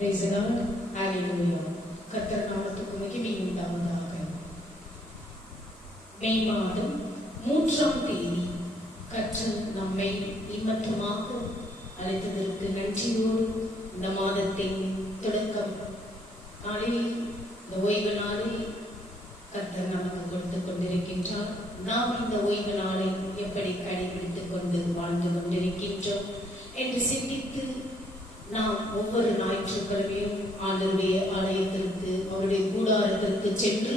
Praise the Lord. Hallelujah. கர்த்தர் நாமத்துக்கு மகிமை உண்டாவதாக. மே மாதம் 3ஆம் தேதி கர்த்தர் நம்மை இம்மட்டுமாக அழைத்ததற்கு நன்றியோடு இந்த மாதத்தின் தொடக்கம் நாளில் இந்த ஓய்வு நாளில் கர்த்தர் நமக்கு கொடுத்து கொண்டிருக்கின்றார். நாம் இந்த ஓய்வு நாளை எப்படி கடைபிடித்துக் கொண்டு வாழ்ந்து கொண்டிருக்கின்றோம் என்று சிந்தித்து நாம் ஒவ்வொரு ஞாயிற்றுக்கிழமையும் ஆண்டவருடைய ஆலயத்திற்கு அவருடைய கூடாரத்திற்கு சென்று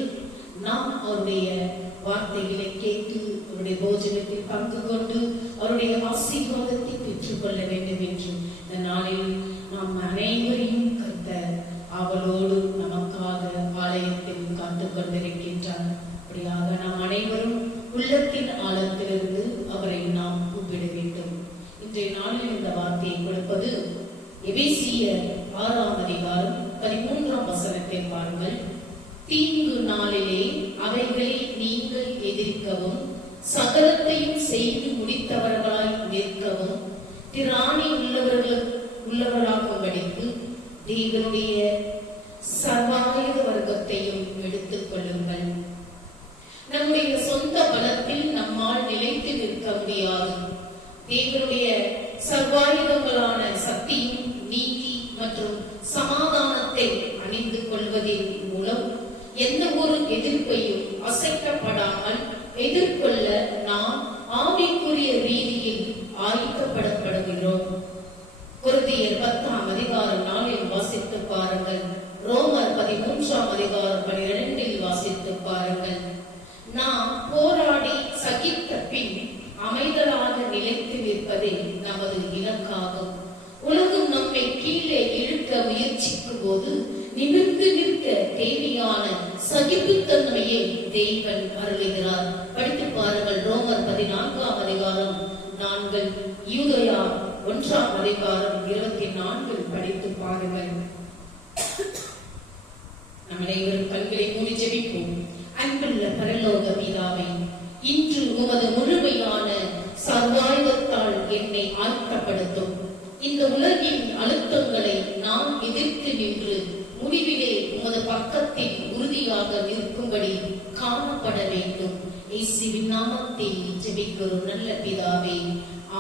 நாம் அவருடைய வார்த்தைகளை கேட்டு அவருடைய போஜனத்தில் பங்கு கொண்டு அவருடைய ஆசீர்வாதத்தை பெற்றுக் கொள்ள வேண்டும் என்று இந்த நாளில் நாம் அனைவரையும் கர்த்தர் அவளோடு நமக்காக ஆலயத்தில் காத்துக் கொண்டிருக்கின்றார். அப்படியாக நாம் அனைவரும் உள்ளத்தின் ஆழத்திலிருந்து அவரை நாம் கூப்பிட வேண்டும். இன்றைய நாளில் இந்த வார்த்தையை கொடுப்பது எபேசியர் 6ஆம் அதிகாரம் 13ஆம் வசனத்தை பாருங்கள். தீங்கு நாளிலே அவைகளை நீங்கள் எதிர்க்கவும் சகலத்தையும் செய்து முடித்தவர்களாய் நிற்கவும் திராணி உள்ளவர்களாகும்படிக்கு தேவனுடைய சர்வாயுத வர்க்கத்தையும் எடுத்துக் கொள்ளுங்கள். நம்முடைய சொந்த பலத்தில் நம்மால் நிலைத்து நிற்க முடியாது. தேவனுடைய சர்வாயுதங்களான சக்தியும் நீதி மற்றும் சமாதானத்தை அணிந்து கொள்வதன் மூலம் எந்த ஒரு எதிர்ப்பையும் அசைக்கப்படாமல் எதிர்கொள்ள நாம் ஆவிக்குரிய ரீதியில் ஆயத்தப்படப்படுகிறோம். கொரிந்தியர் 10ஆம் அதிகாரம் 4 வாசித்து பாருங்கள். ரோமர் 13ஆம் அதிகாரம் 12 வாசித்து பாருங்கள். நாம் போராடி சகித்த பின் அமைதலாக நிலைத்து நிற்பதே நமது இலக்காகும். உலகம் நம்மை கீழே இழுக்க முயற்சிக்கும் போது நிமிர்ந்து நிற்க தேவையான சகிப்புத்தன்மையை தேவன் அருளுகிறார். படித்து பாருங்கள். ரோமர் 14ஆம் அதிகாரம் 4, யூதயா 1ஆம் அதிகாரம் 24 படித்து பாருங்கள். நம் அனைவரும் கண்களை மூடி ஜெபிப்போம். அன்புள்ள பரலோக பிதாவே, இன்று உமது முழுமையான சர்வாயுதத்தால் என்னை ஆயத்தப்படுத்தும். இந்த உலகின் அழுத்தங்களை நான் எதிர்த்து நின்று முடிவிலே உமது பக்கத்தில் உறுதியாக நிற்கும்படி காணப்பட வேண்டும். இயேசுவின் நாமத்தில் ஜெபிக்கிறோம் நல்ல பிதாவே,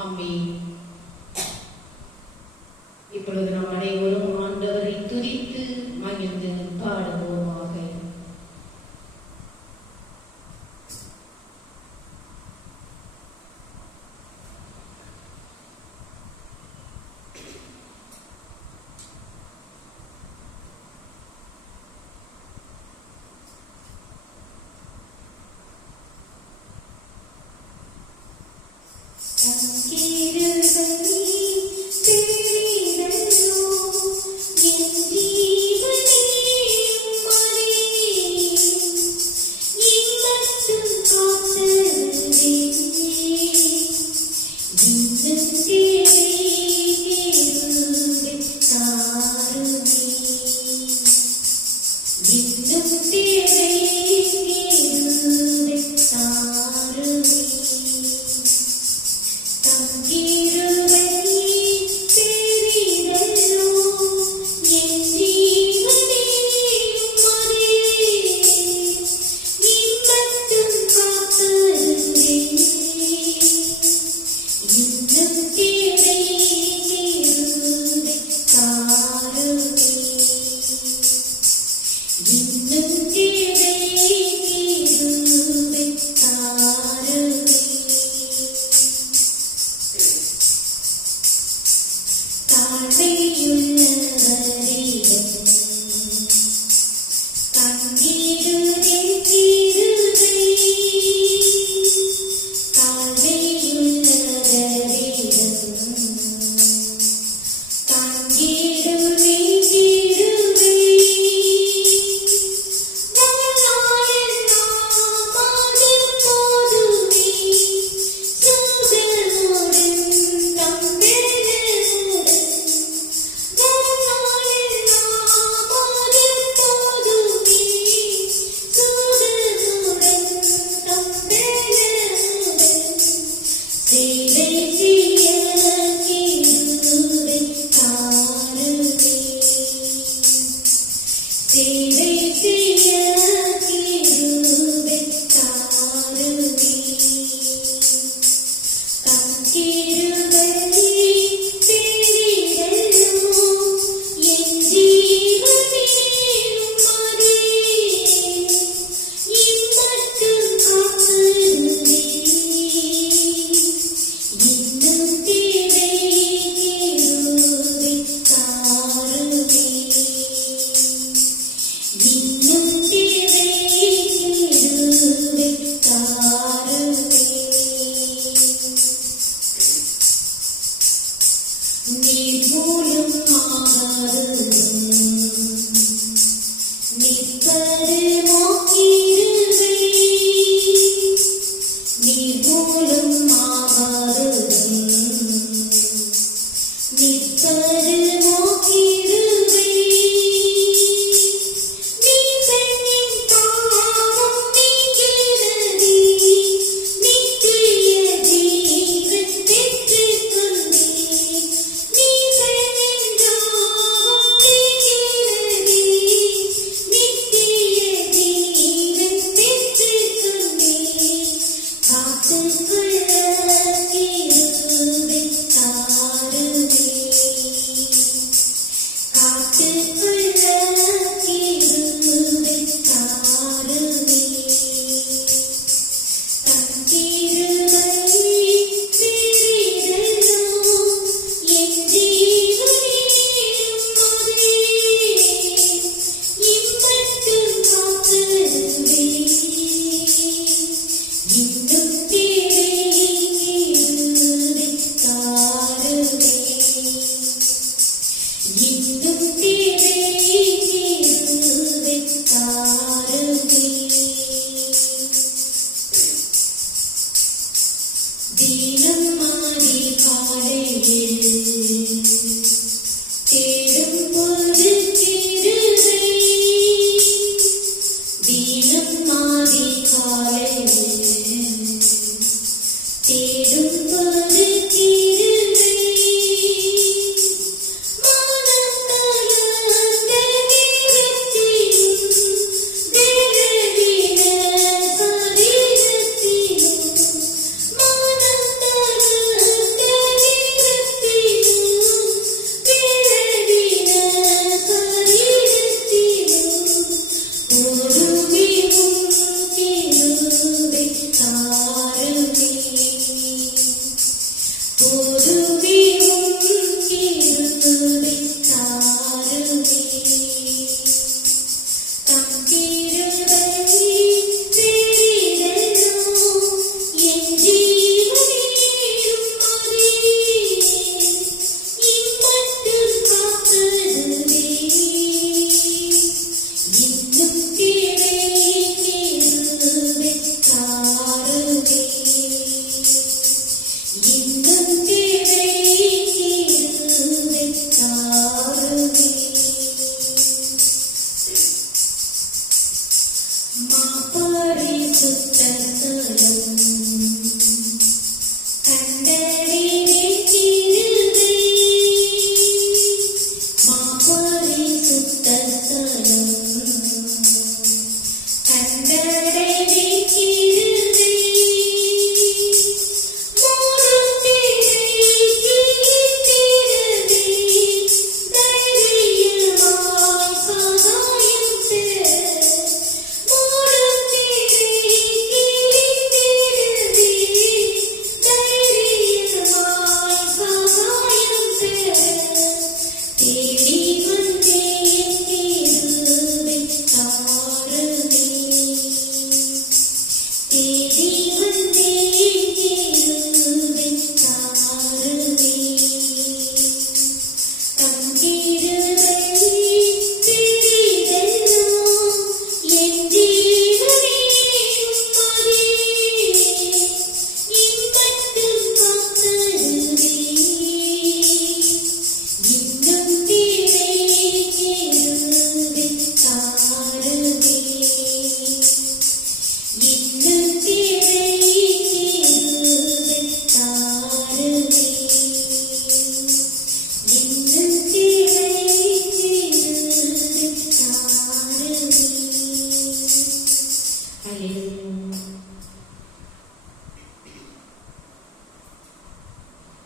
ஆமென். இப்பொழுது நாம் அனைவரும் ஆண்டவரை துதித்து மகிழ்ந்து பாடுவோமாக.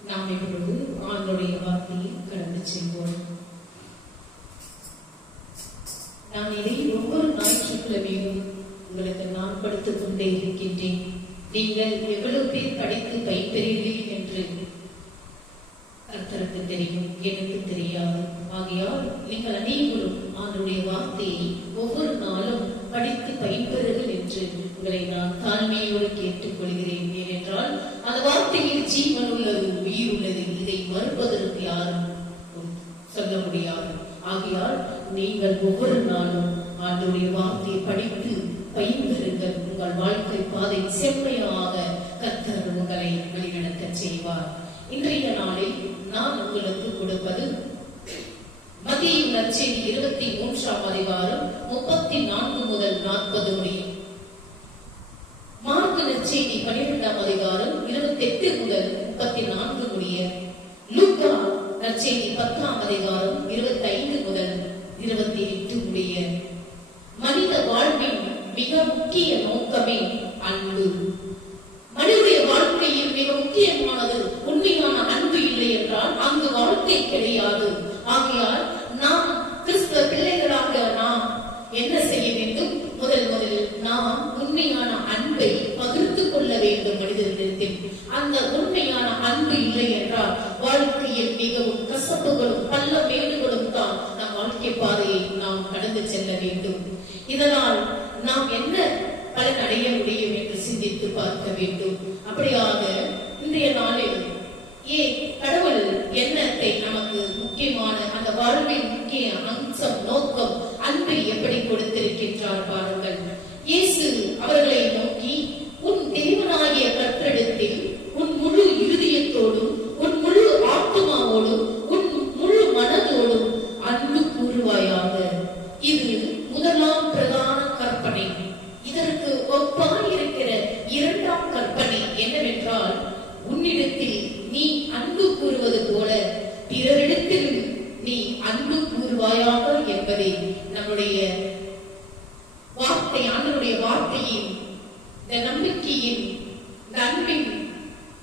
நாம் இப்பொழுது ஆண்டுடைய வார்த்தையை கடந்து செல்வோம். நான் இதை ஒவ்வொரு ஞாயிற்றுக்கிழமையும் உங்களுக்கு நான் படுத்துக் கொண்டே இருக்கின்றேன். நீங்கள் எவ்வளவு பேர் படித்து பயன்பெறுவீர்கள் என்று கர்த்தருக்கு தெரியும், எனக்கு தெரியாது. ஆகையால் நீங்கள் அனைவரும் ஆண்டுடைய வார்த்தையை ஒவ்வொரு நாளும் படித்து பயன்பெறுங்கள் என்று உங்களை நான் தாழ்மையோடு கேட்டுக்கொள்கிறேன். ஏனென்றால் அந்த வார்த்தையில் ஜீவன் உள்ளது, உயிர் உள்ளது. இதை மறுப்பதற்கு யாரும் சொல்ல முடியாது. ஆகையால் நீங்கள் ஒவ்வொரு நாளும் ஆண்டுடைய வார்த்தையை படித்து பயன்பெறுங்கள். உங்கள் வாழ்க்கை பாதை செம்மையாக கர்த்தர் உங்களை வழிநடத்த செய்வார். இன்றைய நாளில் நான் உங்களுக்கு கொடுப்பது மத்தேயு நற்செய்தி 23ஆம் அதிகாரம் 34 முதல் 40 முடிய, மார்க்கு நற்செய்தி 12ஆம் அதிகாரம் 28 முதல் 34 முடிய, லூக்கா நற்செய்தி 10ஆம் அதிகாரம் 25 முதல் 28 முடிய. மனித வாழ்வின் மிக முக்கிய நோக்கமே அன்பு. மனிதனுடைய வாழ்க்கையில் மிக முக்கியமானது உண்மையான அன்பு இல்லை என்றால் அங்கு வாழ்க்கை கிடையாது. ஆகையால் நாம் கிறிஸ்துவ பிள்ளைகளாக நாம் என்ன செய்ய வேண்டும்? முதலில் நாம் உண்மையான அன்பை பகிர்ந்து கொள்ள வேண்டும் மனிதர்களிடத்தில். அந்த உண்மையான அன்பு இல்லை என்றால் வாழ்க்கையில் மிகவும் கசப்புகளும் பள்ள மேடுகளும் தான் நம் வாழ்க்கை பாதையை நாம் கடந்து செல்ல வேண்டும். இதனால் நாம் என்ன பலன் அடைய முடியும் என்று சிந்தித்து பார்க்க வேண்டும். அப்படியாக இன்றைய நாளில் கடவுள் எண்ணத்தை நமக்கு முக்கியமான அந்த வாழ்வின் முக்கிய அம்சம் நோக்கம் அன்பை எப்படி கொடுத்திருக்கின்றார் பாருங்கள். இயேசு அவர்களை நோக்கி, உன் தேவனாகிய கர்த்தரிடத்தில் உன் முழு இருதயத்தோடும் உன் முழு ஆத்துமாவோடும் உன் முழு மனதோடும் அன்பு கூறுவாயாக. இது முதலாம் பிரதான கற்பனை. இதற்கு ஒப்பாயிருக்கிற இரண்டாம் கற்பனை என்னவென்றால், உன்னிடத்தில் நீ அன்பு கூறுவது போல பிறரிடத்தில் நீ அன்பு கூறுவாயாக என்பதை நம்முடைய வார்த்தை, ஆண்டவருடைய வார்த்தையின் இந்த நம்பிக்கையின் இந்த அன்பின்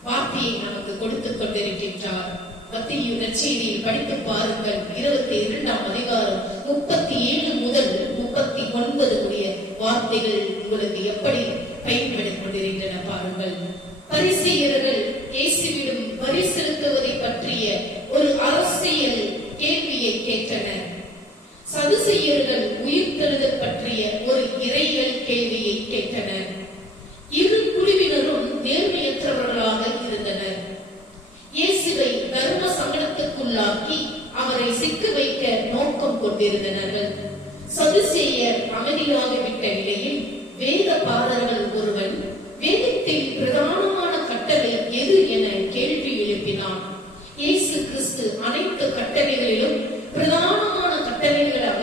வார்த்தையை நமக்கு கொடுத்துக் கொண்டிருக்கின்றார். மத்தேயு நற்செய்தியில் படித்து பாருங்கள். 22ஆம் அதிகாரம் 37 முதல் 39 உடைய வார்த்தைகள் உங்களுக்கு எப்படி பயன்படுத்திக் கொண்டிருக்கின்றன பாருங்கள். பரிசேயர்கள் இயேசுவிடம் வரி செலுத்துவதை பற்றிய ஒரு அரசியல் கேள்வியை கேட்டனர். சதுசேயர்கள் உயிர்த்தெழுதல் பற்றிய ஒரு இறையியல் கேள்வியை கேட்டனர். இரு குழுவினரும் நேர்மையற்றவர்களாக இருந்தனர். இயேசுவை தர்ம சங்கடத்துக்குள்ளாக்கி அவரை சிக்க வைக்க நோக்கம் கொண்டிருந்தனர். சதுசேயர் அமைதியாக விட்ட நிலையில் வேத பாரர்கள் ஒருவன் வேதத்தில் பிரதானமான கட்டளை எது என கேள்வி எழுப்பினான். இயேசு கிறிஸ்து அனைத்து கட்டளைகளிலும் பிரதானமான கட்டளைகளாக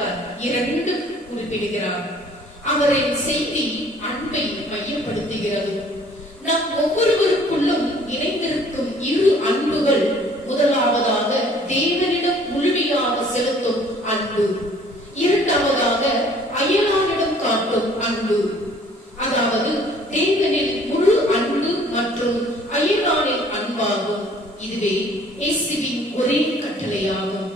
2 குறிப்பிடுகிறார். அவரின் செய்தி அன்பை மையப்படுத்துகிறது. நம் ஒவ்வொருவருக்குள்ளும் இணைந்திருக்கும் இரு அன்புகள். முதலாவதாக தேவனிடம் முழுமையாக செலுத்தும் அன்பு, இரண்டாவதாக அயலானிடம் காட்டும் அன்பு. அதாவது தேவனில் முழு அன்பு மற்றும் அயலானில் அன்பாகும். இதுவே இயேசுவின் ஒரே கட்டளையாகும்.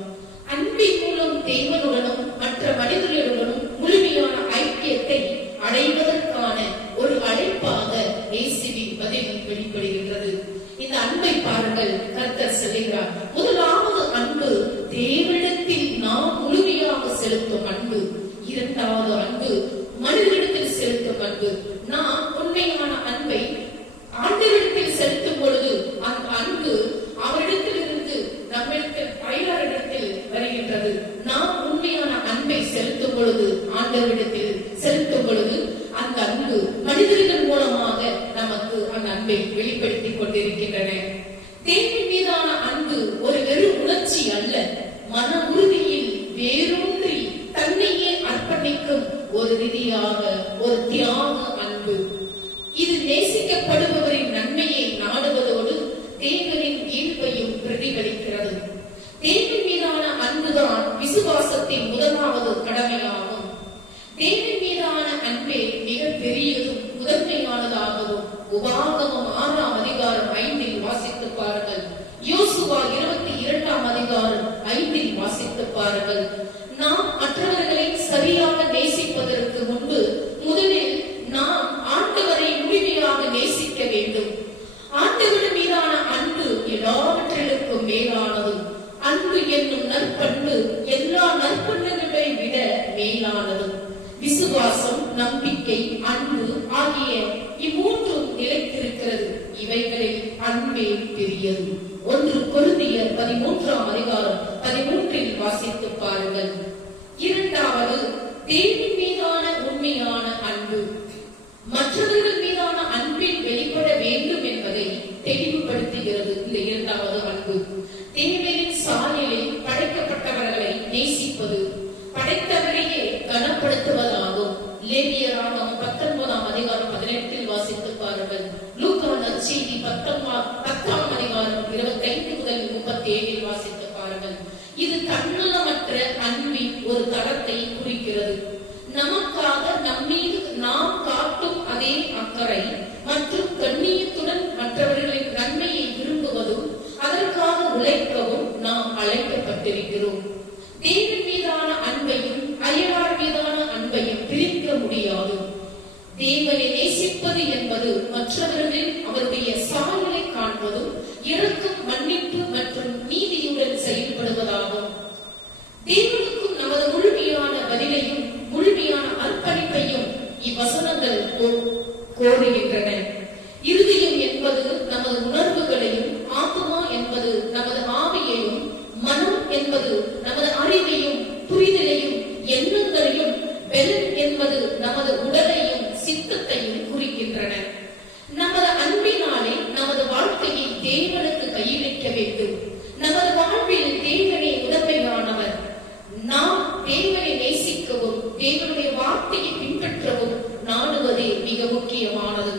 அன்பின் மூலம் தேவனுடனும் மற்ற மனிதர்களுடனும் முழுமையான ஐக்கியத்தை அடைவதற்கான ஒரு அழைப்பாக இயேசுவின் பதில் வெளிப்படுகின்றது. இந்த அன்பை பாருங்கள். கர்த்தர் சொல்கிறார், முதலாவது அன்பு தேவனிடத்தில் நாம் முழுமையாக செலுத்தும் அன்பு. இரண்டாவது அன்பு மனிதனிடத்தில் செலுத்தும் அன்பு. நாம் உண்மையான அன்பை ஆண்டவரிடத்தில் செலுத்தும் பொழுது அந்த அன்பு அவரிடத்திலிருந்து நம்மிடத்தில் அயலாரிடத்தில் வருகின்றது. நாம் உண்மையான அன்பை செலுத்தும் பொழுது, ஆண்டவரிடத்தில் செலுத்தும் பொழுது, அந்த அன்பு மனிதர்கள் மூலமாக நமக்கு அந்த அன்பை வெளிப்படுத்திக் கொண்டிருக்கின்றன. தேவன் மீதான அன்பு ஒரு வெறும் உணர்ச்சி அல்ல, மன உறுதியில் வேரூன்றி தன்னையே அர்ப்பணிக்கும் ஒரு ரீதியாக ஒரு தியாக அன்பு. இது நேசிக்கப்படுபவரின் நன்மையை நாடுவதோடு தேவனின் ஈர்ப்பையும் பிரதிபலிக்கிறது. தேவன் மீதான அன்புதான் விசுவாசத்தின் முதலாவது கடமையாகும். தேவன் மீதான அன்பே மிக பெரியதும் முதன்மையானதாகவும் உபாகமம் 6ஆம் அதிகாரம் 5இல் வாசித்து பாருங்கள். வாசித்து பாருங்கள். நாம் மற்றவர்களை சரியாக நேசிப்பதற்கு முன்பு முதலில் நாம் ஆண்டவரை முழுமையாக நேசிக்க வேண்டும். ஆண்டவர் மீதான அன்பு எல்லாவற்றிற்கும் மேலானது. அன்பு என்னும் நற்பண்பு எல்லா நற்பண்புகளை விட மேலானது. விசுவாசம், நம்பிக்கை, அன்பு ஆகிய இம்மூன்றும் நிலைத்திருக்கிறது. இவைகளில் அன்பே பெரியது. 1 கொரிந்தியர் 13ஆம் அதிகாரம் 13இல் வாசித்து பாருங்கள். இரண்டாவது, தேவன் மீதான உண்மையான அன்பு மற்றவர்கள் மீதான அன்பில் வெளிப்பட வேண்டும் என்பதை தெளிவுபடுத்துகிறது. இந்த இரண்டாவது அன்பு தேவனின் சாயலில் படைக்கப்பட்டவர்களை நேசிப்பது, படைத்தவரையே கனப்படுத்துவதாகும். லேவியராகமம் 19ஆம் அதிகாரம் 18இல் வாசித்து பாருங்கள். லூக்கா நற்செய்தி 10ஆம் அதிகாரம் 25 முதல் 37இல் வாசித்து பாருங்கள். இது தன்னலமற்ற அன்பின் ஒரு தரத்தை குறிக்கிறது. நமக்காக நம்மீது நாம் காட்டும் அதே அக்கறை மற்றும் கண்ணியத்துடன் மற்றவர்களின் நன்மையை விரும்புவதும் அதற்காக உழைக்கவும் நாம் அழைக்கப்பட்டிருக்கிறோம். தேவன் மீதான அன்பையும் அயலார் மீதான அன்பையும் பிரிக்க முடியாது. தேவனை நேசிப்பது என்பது மற்றவர்களில் அவருடைய சாயலை காண்பதும் இரக்கம், மன்னிப்பு மற்றும் நீதியுடன் செயல்படுவதாகும். தேவனுக்கும் நமது முழுமையான பதிலையும் முழுமையான அர்ப்பணிப்பையும் இவ்வசனங்கள் கோருகின்றன. இருதயம் என்பது நமது உணர்வுகளையும், ஆத்மா என்பது நமது ஆவியையும், மனம் என்பது நமது அறிவையும் புரிதலையும் எண்ணங்களையும், பெலன் என்பது நமது உடலையும் சித்தத்தையும் குறிக்கின்றன. நமது அன்பினாலே நமது வாழ்க்கையை தேவனுக்கு கையளிக்க வேண்டும். நமது வாழ்வில் தேவனே முதன்மையானவர். நாம் தேவனை நேசிக்கவும் தேவனுடைய வார்த்தையை பின்பற்றவும் நாடுவதே மிக முக்கியமானது.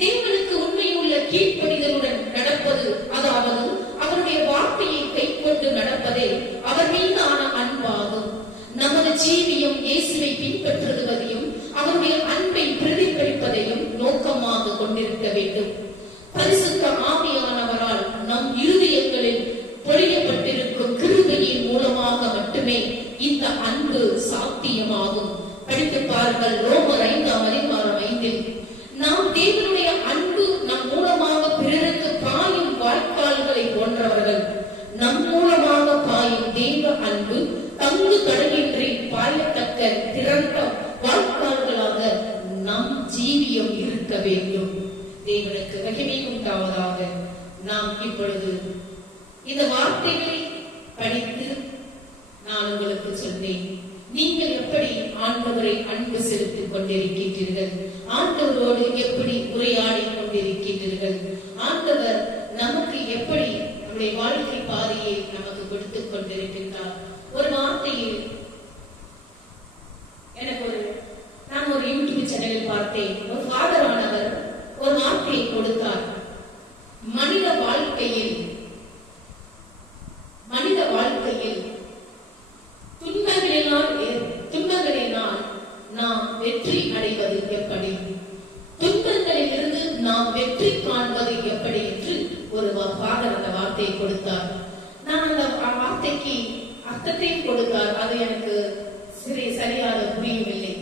தேவனுக்கு உண்மையுள்ள கீழ்ப்படிதலுடன் நடப்பது, அதாவது அவருடைய வார்த்தையை கைக்கொண்டு நடப்பதே அவர் மீதான அன்பாகும். நமது ஜீவியம் இயேசுவை பின்பற்றுவதையும் அவருடைய அன்பை பிரதிபலிப்பதையும் நோக்கமாக கொண்டிருக்க வேண்டும். பரிசுத்த ஆவியானவரால் நம் இருதயங்களில் பொழியப்பட்டிருக்கும் கிருபையின் மூலமாக மட்டுமே இந்த அன்பு சாத்தியமாகும். படித்து பாருங்கள், ரோமர் 5ஆம் அதிகாரம் 5இல் நாம் தேவனுடைய அன்பு நம் மூலமாக பிறருக்கு பாயும் வாய்க்கால்களை போன்றவர்கள். நம் மூலமாக பாயும் தேவ அன்பு தங்கு தடையின்றி பாயத்தக்க திறந்த வாய்க்கால்களாக நம் ஜீவியம் இருக்க வேண்டும். தேவனுக்கு மகிமை உண்டாவதாக. நாம் இப்பொழுது இந்த வார்த்தைகளை படித்து நான் உங்களுக்கு சொன்னேன். நீங்கள் எப்படி ஆண்டவரை அன்பு செலுத்திக் கொண்டிருக்கின்றீர்கள்? ஆண்டவரோடு எப்படி உரையாடி கொண்டிருக்கின்றீர்கள்? ஆண்டவர் நமக்கு எப்படி நம்முடைய வாழ்க்கை பாதையை நமக்கு கொடுத்துக் கொண்டிருக்கின்றார்? ஒரு வார்த்தையில் நான் ஒரு யூடியூப் சேனலில் பார்த்தேன். ஒரு ஃபாதரானவர் ஒரு வார்த்தையை கொடுத்தார். மனித வாழ்க்கையில் துன்பங்களினால் நாம் வெற்றி அடைவது எப்படி, துன்பங்களிலிருந்து நாம் வெற்றி காண்பது எப்படி என்று ஒரு ஃபாதர் அந்த வார்த்தையை கொடுத்தார். நான் அந்த வார்த்தைக்கு அர்த்தத்தையும் கொடுத்தார். அது எனக்கு சரியாக புரியவில்லை.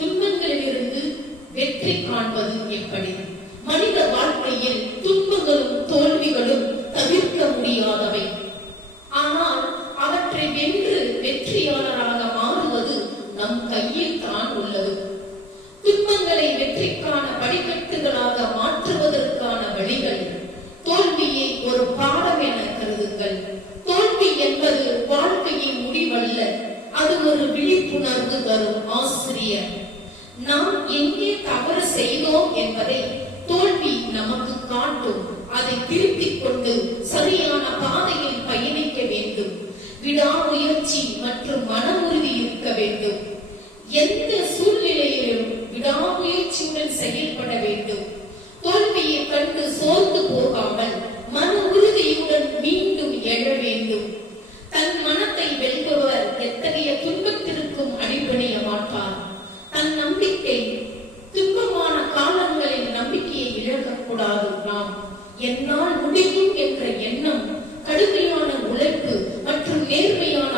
துன்பங்களிலிருந்து வெற்றி காண்பது எப்படி? மனித வாழ்க்கையில் துன்பங்களும் தோல்விகளும் தவிர்க்க முடியாதவை. ஆனால் அவற்றை வென்று வெற்றியாளராக மாறுவது நம் கையில் தான் உள்ளது. துன்பங்களை வெற்றிக்கான படிக்கட்டுகளாக மாற்றுவதற்கான வழிகள். தோல்வியை ஒரு பாடம் என கருதுங்கள். தோல்வி என்பது வாழ்க்கையின் முடிவல்ல, அது ஒரு விழிப்புணர்வு தரும் ஆசிரியர். நாம் எங்கே தவறு செய்தோம் என்பதை தோல்வி நமக்கு காட்டும். அதை திருத்திக் கொண்டு சரியான பாதையில் பயணிக்க வேண்டும். விடாமுயற்சி மற்றும் மன உறுதி இருக்க வேண்டும். எந்த சூழ்நிலையிலும் விடாமுயற்சியுடன் செயல்பட வேண்டும். தோல்வியை கண்டு சோர்ந்து போகாமல் மன உறுதியுடன் மீண்டும் எழ வேண்டும். தன் மனத்தை வெல்பவர் எத்தகைய துன்பத்திற்கும் அடிபணிய மாட்டார். தன் நம்பிக்கை, துன்பமான காலங்களில் நம்பிக்கையை இழக்கக்கூடாது. நாம் என்னால் முடியும் என்ற எண்ணம், கடுமையான உழைப்பு மற்றும் நேர்மையான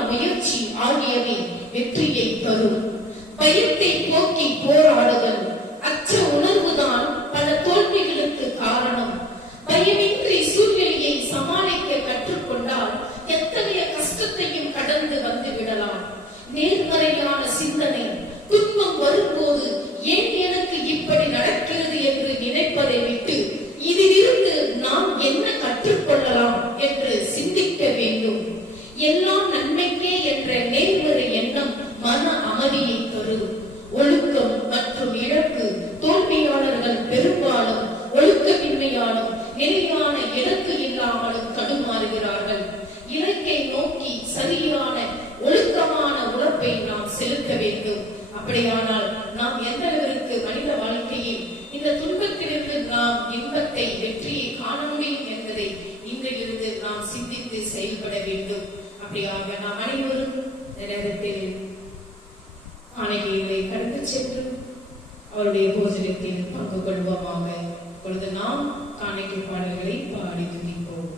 சரியான ஒழுக்கமான உழைப்பை நாம் செலுத்த வேண்டும். அப்படியானால் நாம் எந்த அளவிற்கு மனித வாழ்க்கையில் இந்த துன்பத்திலிருந்து நாம் இன்பத்தை, வெற்றியை காண முடியும் என்பதை இன்றிலிருந்து நாம் சிந்தித்து செயல்பட வேண்டும். அப்படியாக நாம் அனைவரும் நேரத்தில் ஆணைகளை கடந்து சென்று அவருடைய போஜனத்தில் பங்கு கொள்வோமாக. இப்பொழுது நாம் காணிக்கை பாடல்களை பாடி துதிப்போம்.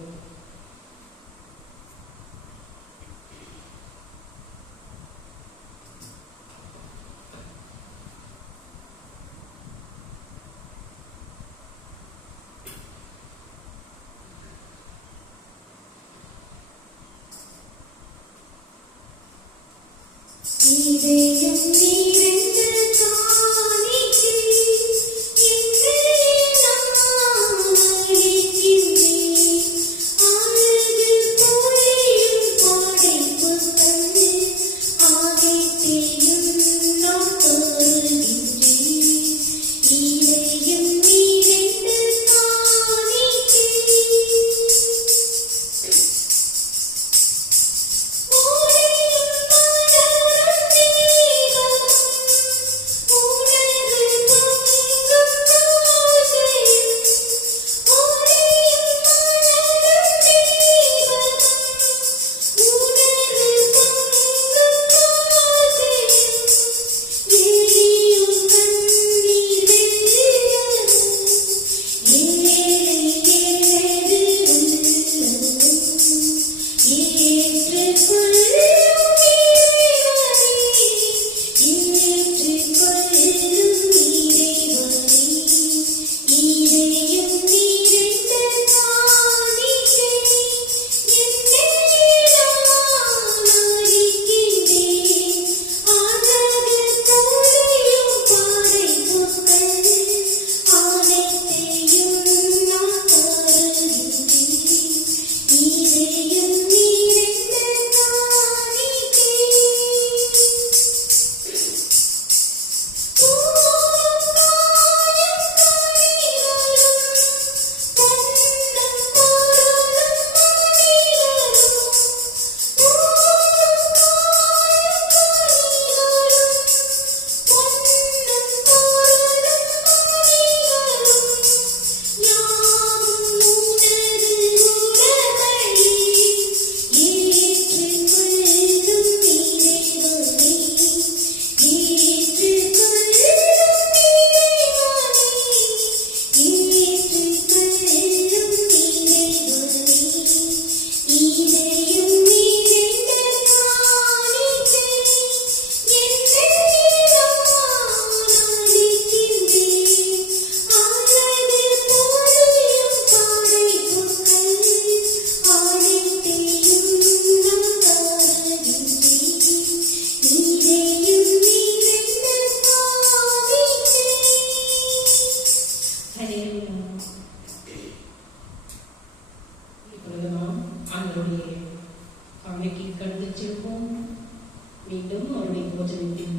மீண்டும் அவருடைய போஜனத்தில்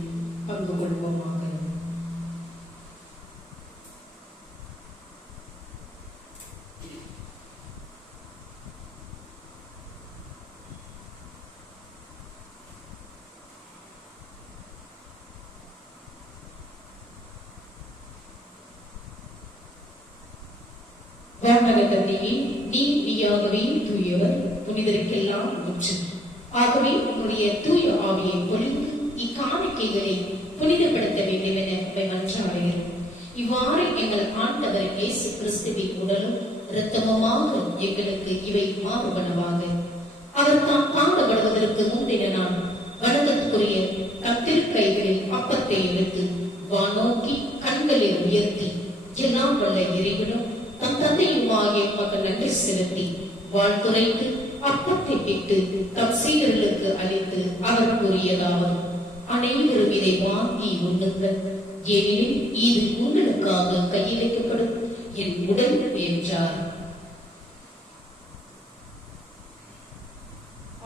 பங்கு கொள்வோமாக. வானகத்தந்தையே, நீர் மெய்யாகவே தூயவர், புனிதருக்கெல்லாம் ஊற்று. ஆகவே உன்னுடைய தூய ஆவியை பொழிந்து இக்காணிக்கைகளை புனிதப்படுத்த வேண்டும் என மன்றாடுகிறோம். இவ்வாறு எங்கள் ஆண்டவர் இயேசு கிறிஸ்துவின் உடலும் இரத்தமுமாக எங்களுக்கு இவை மாறுபனவாக. அவர் தாம் தாங்கப்படுவதற்கு முந்தின நாள் வணக்கத்துக்குரிய தம் திருக்கைகளில் அப்பத்தை எடுத்து வானோக்கி கண்களில் உயர்த்தி, எல்லாம் வல்ல இறைவனும் தம் தந்தையுமாகிய மகன் நன்றி செலுத்தி வாழ்த்துரைத்து அப்பத்தை பிட்டு தம் சீடர்களுக்கு அளித்து அவர் கூறியதாவது: அனைவரும் இதை வாங்கி உண்ணுங்கள், ஏனெனில் இது உங்களுக்காக கையளிக்கப்படும் என் உடல் என்றார்.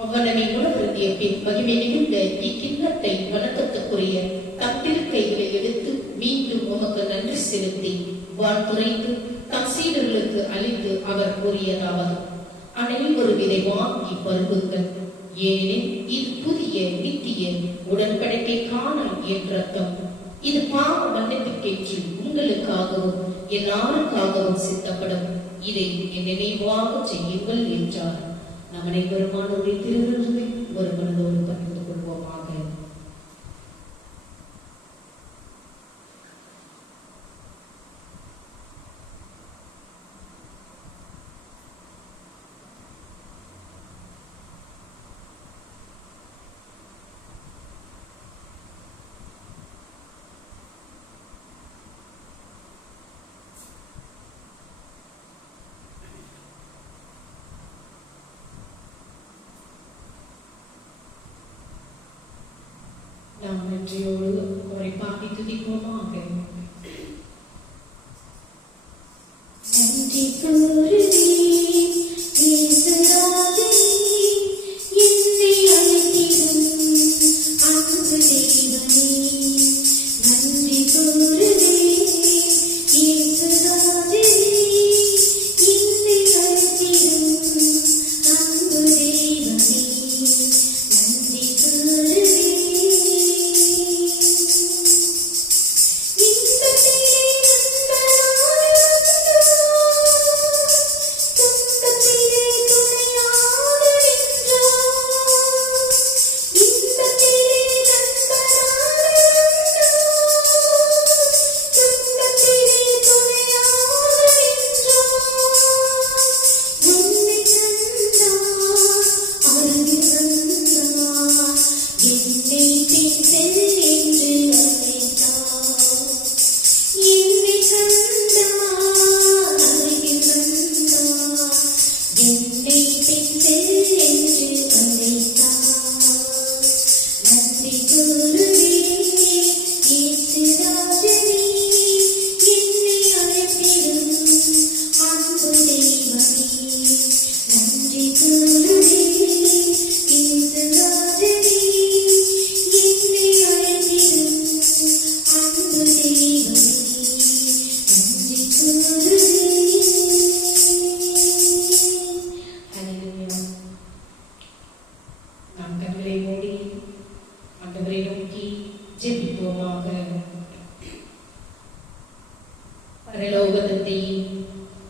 அவ்வளவை உணர்த்திய பின் மகிமை மிகுந்த இக்கிண்ணத்தை வணக்கத்துக்குரிய தம் திருக்கைகளை எடுத்து மீண்டும் உமக்கு நன்றி செலுத்தி வாழ்த்துரைத்து தம் சீடர்களுக்கு அளித்து அவர் கூறியதாவது: அனைவரும் இதை வாங்கி பருகுங்கள், ஏனெனில் இது புதிய நித்திய உடன்படிக்கைக்கான என் ரத்தம். இது பாவ மன்னிப்புக்கேற்று உங்களுக்காகவும் எல்லாருக்காகவும் சித்தப்படும். இதை என் நினைவாக செய்யுங்கள் என்றார். நம் அனைவருமானவருடைய திருவிருந்தை ஒரு மனதோடு பகிர்ந்து கொள்வோமாக. நாம் நன்றியோடு அவரை பாடி துதிப்போமாக. நன்றி கூறுவே இயேசுராஜனே, என்னை அழைத்திடும் அன்பு தெய்வமே. நன்றி கூறுவே இயேசுராஜனே, என்னை அழைத்திடும் அன்பு தெய்வமே. நன்றி கூறுவே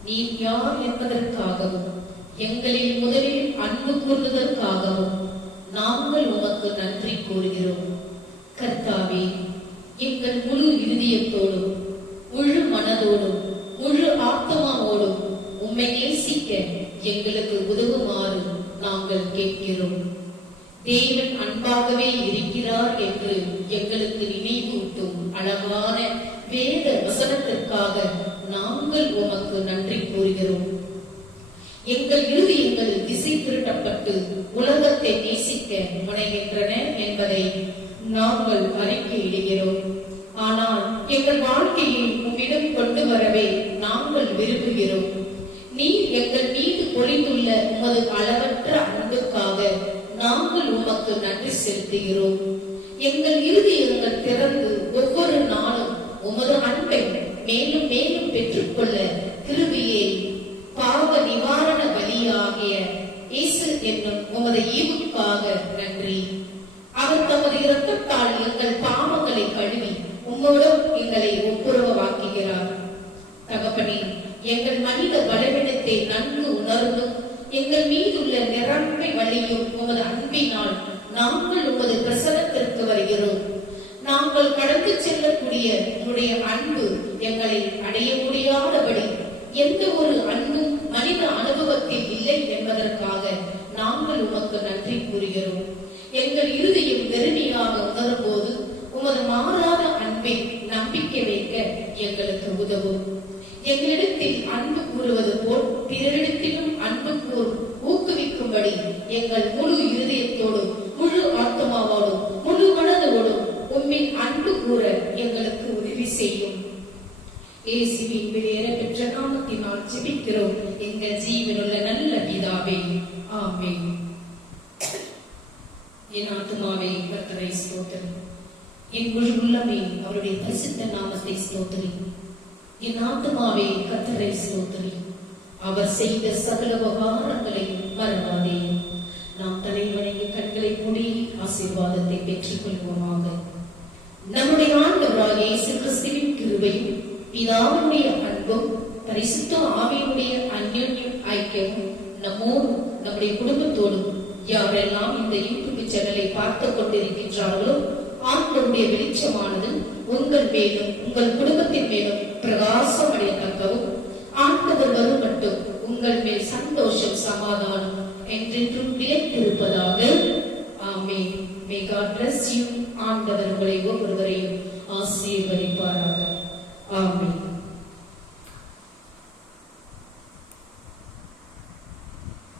நீர் யார் என்பதற்காகவும் எங்களில் முதலில் அன்பு கூறுவதற்காகவும் நாங்கள் உமக்கு நன்றி கூறுகிறோம். கர்த்தாவே, எங்கள் முழு இருதயத்தோடும் முழு மனதோடும் முழு ஆத்மாவோடும் உம்மை நேசிக்க எங்களுக்கு உதவுமாறு நாங்கள் கேட்கிறோம். தேவன் அன்பாகவே இருக்கிறார் என்று எங்களுக்கு நினைவூட்டும் அழகான வேத வசனத்திற்காக நாங்கள் உமக்கு நன்றி கூறுகிறோம். எங்கள் இருதயங்கள் திசை திருட்டப்பட்டு உலகத்தை நேசிக்க முனைகின்றன என்பதை நாங்கள் அறிக்கையிடுகிறோம். ஆனால் எங்கள் வாழ்க்கையை உம்மிடம் கொண்டு வரவே நாங்கள் விரும்புகிறோம். நீர் எங்கள் மீது பொழிந்துள்ள உமது அளவற்ற அன்புக்காக நாங்கள் உமக்கு நன்றி செலுத்துகிறோம். எங்கள் இருதயங்கள் திறந்து ஒவ்வொரு நாளும் உமது அன்பை மேலும் மேலும் பெற்றுக்கொள்ள கிருபையை பாவ நிவாரண பலியாகிய இயேசு என்னும் உமது ஈவுக்காக நன்றி. அவர் தமது இரத்தத்தால் எங்கள் பாவங்களை கழுவி உம்மோடும் எங்களை ஒப்புரவாக்குகிறார். தகப்பனே, எங்கள் மனித பலவீனத்தை நன்கு உணர்ந்தும் எங்கள் மீதுள்ள நிரம்பை வழியும் உமது அன்பினால் நாங்கள் உமது பிரசனத்திற்கு வருகிறோம். நாங்கள் கடந்து செல்லக்கூடிய உம்முடைய அன்பு எங்களை அடைய முடியாதபடி எந்த ஒரு அன்பும் மனித அனுபவத்தில் இல்லை என்பதற்காக நாங்கள் உமக்கு நன்றி கூறுகிறோம். எங்கள் இருதயம் வெறுமையாக உணரும் போது உமது மாறாத அன்பை நம்பிக்கை வைக்க எங்களுக்கு உதவும். எங்களிடத்தில் அன்பு கூறுவது போல் பிறரிடத்திலும் அன்பு ஊக்குவிக்கும்படி எங்கள் முழு இருதயத்தோடும் முழு ஆத்மாவோடும் முழு மனதோடும் உம்மின் அன்பு கூற எங்களுக்கு உதவி செய்யும். இயேசுவின் வெளியேற பெற்ற நாமத்தினால் ஜெபிக்கிறோம் எங்கள் ஜீவனுள்ள நல்ல பிதாவே, ஆமென். என் ஆத்துமாவே கர்த்தரை ஸ்தோத்திரி, என் முழு உள்ளமே அவருடைய பரிசுத்த நாமத்தை ஸ்தோத்திரி. என் ஆத்துமாவே கர்த்தரை ஸ்தோத்திரி, அவர் செய்த சகல உபகாரங்களை மறவாதே. நாம் தலை வணங்கி கிறிஸ்துவின் கிருபையும் பிதாவினுடைய அன்பும் பரிசுத்த ஆவியினுடைய அந்யோன்யம் ஐக்கியமும் நம்மோடும் நம்முடைய குடும்பத்தோடும் யாரெல்லாம் இந்த யூடியூப் சேனலை பார்த்துக் கொண்டிருக்கின்றார்களோ ஆண்டவருடைய வெளிச்சமானது உங்கள் மேலும் உங்கள் குடும்பத்தின் மேலும் பிரகாசம் அடையத்தக்கவும் ஆண்டவர் வரும் மட்டும் உங்கள் மேல் சந்தோஷம் சமாதானம் என்றென்றும் நிலைத்திருப்பதாக. ஆமென். May God bless you. ஆண்டவர் உங்களை ஒவ்வொருவரையும் ஆசீர்வதிப்பாராக. ஆமென்.